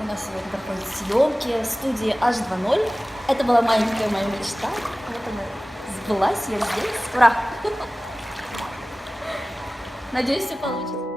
У нас сегодня проходят съемки в студии H2.0. Это была маленькая моя мечта. Вот она сбылась, я здесь. Ура! Надеюсь, все получится.